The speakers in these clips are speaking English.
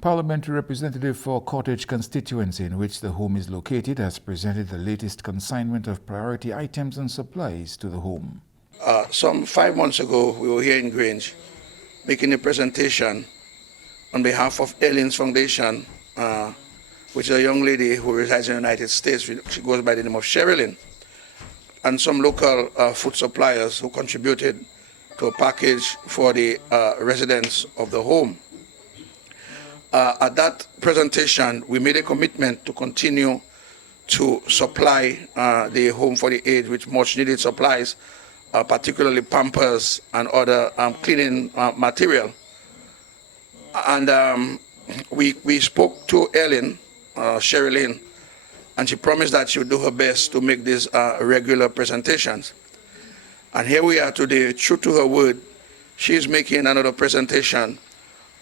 Parliamentary representative for Cottage constituency, in which the home is located, has presented the latest consignment of priority items and supplies to the home. Some 5 months ago, we were here in Grange making a presentation on behalf of Aliens Foundation, which is a young lady who resides in the United States. She goes by the name of Sherilyn, and some local food suppliers who contributed to a package for the residents of the home. At that presentation, we made a commitment to continue to supply the home for the aged with much needed supplies, particularly Pampers and other cleaning material. And we spoke to Sherilyn, and she promised that she would do her best to make these regular presentations. And here we are today, true to her word. She is making another presentation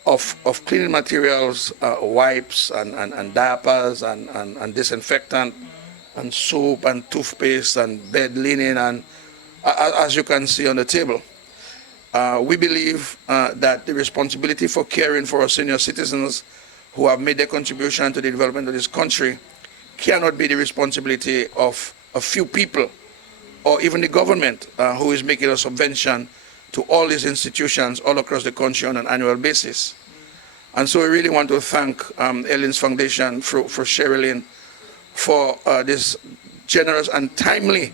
of cleaning materials, wipes and diapers and disinfectant and soap and toothpaste and bed linen, and as you can see on the table. We believe that the responsibility for caring for our senior citizens who have made their contribution to the development of this country cannot be the responsibility of a few people or even the government who is making a subvention to all these institutions all across the country on an annual basis. And so we really want to thank Aliens Foundation for Sherilyn for this generous and timely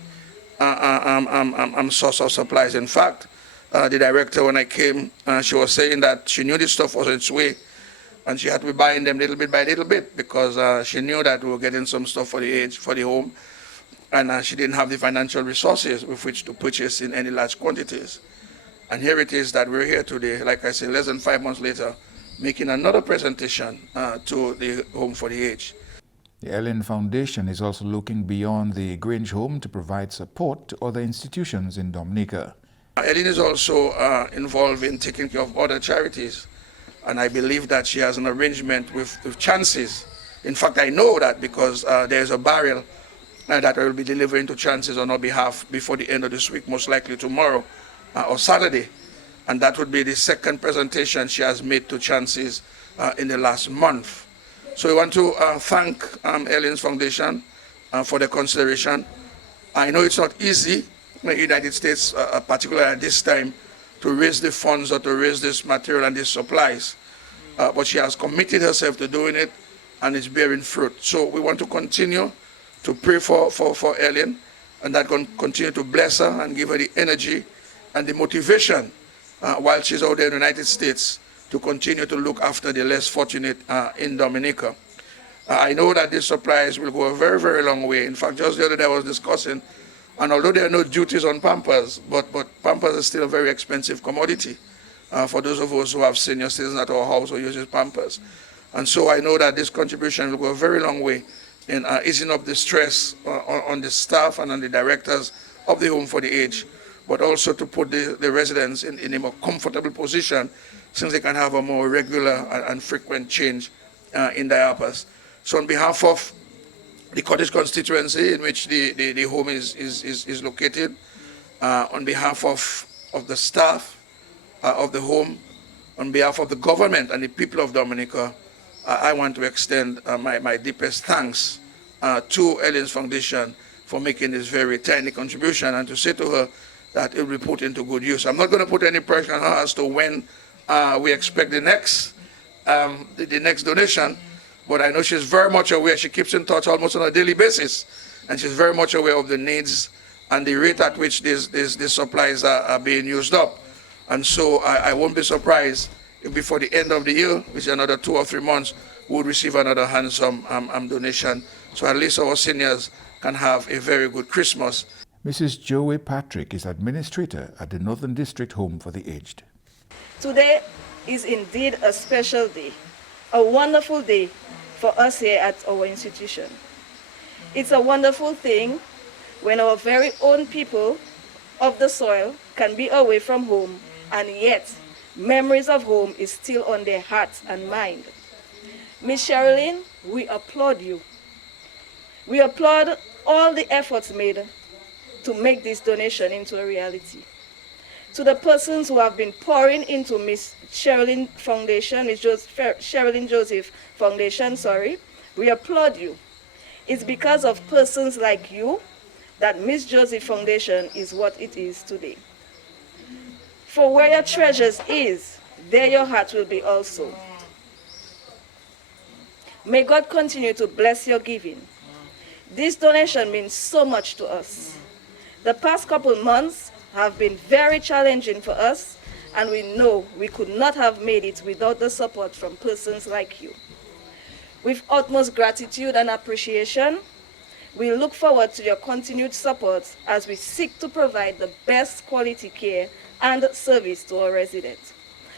source of supplies. In fact, the director, when I came, she was saying that she knew this stuff was on its way, and she had to be buying them little bit by little bit because she knew that we were getting some stuff for the age, for the home, and she didn't have the financial resources with which to purchase in any large quantities. And here it is that we're here today, like I said, less than 5 months later, making another presentation to the Home for the Aged. The Alien Foundation is also looking beyond the Grange home to provide support to other institutions in Dominica. Ellen is also involved in taking care of other charities, and I believe that she has an arrangement with Chances. In fact, I know that because there's a barrel that I will be delivering to Chances on our behalf before the end of this week, most likely tomorrow or Saturday. And that would be the second presentation she has made to Chances in the last month. So we want to thank Aliens Foundation for the consideration. I know it's not easy in the United States, particularly at this time, to raise the funds or to raise this material and these supplies. But she has committed herself to doing it, and it's bearing fruit. So we want to continue to pray for Ellen, and that can continue to bless her and give her the energy and the motivation while she's out there in the United States to continue to look after the less fortunate in Dominica. I know that these supplies will go a very, very long way. In fact, just the other day I was discussing, and although there are no duties on Pampers, but Pampers is still a very expensive commodity for those of us who have senior citizens at our house who uses Pampers. And so I know that this contribution will go a very long way in easing up the stress on the staff and on the directors of the Home for the Aged, but also to put the residents in a more comfortable position since they can have a more regular and frequent change in diapers. So on behalf of the Cottage constituency in which the home is located, on behalf of the staff of the home, on behalf of the government and the people of Dominica, I want to extend my deepest thanks to Aliens Foundation for making this very tiny contribution, and to say to her that it will be put into good use. I'm not going to put any pressure on her as to when we expect the next donation, but I know she's very much aware. She keeps in touch almost on a daily basis, and she's very much aware of the needs and the rate at which these supplies are being used up. And so I won't be surprised if before the end of the year, which is another 2 or 3 months, we'll receive another handsome donation, so at least our seniors can have a very good Christmas. Mrs. Joey Patrick is administrator at the Northern District Home for the Aged. Today is indeed a special day, a wonderful day for us here at our institution. It's a wonderful thing when our very own people of the soil can be away from home, and yet memories of home is still on their hearts and mind. Miss Sherilyn, we applaud you. We applaud all the efforts made to make this donation into a reality. To the persons who have been pouring into Miss Sherilyn Foundation, Sherilyn Joseph Foundation, we applaud you. It's because of persons like you that Miss Joseph Foundation is what it is today. For where your treasures is, there your heart will be also. May God continue to bless your giving. This donation means so much to us. The past couple months have been very challenging for us, and we know we could not have made it without the support from persons like you. With utmost gratitude and appreciation, we look forward to your continued support as we seek to provide the best quality care and service to our residents.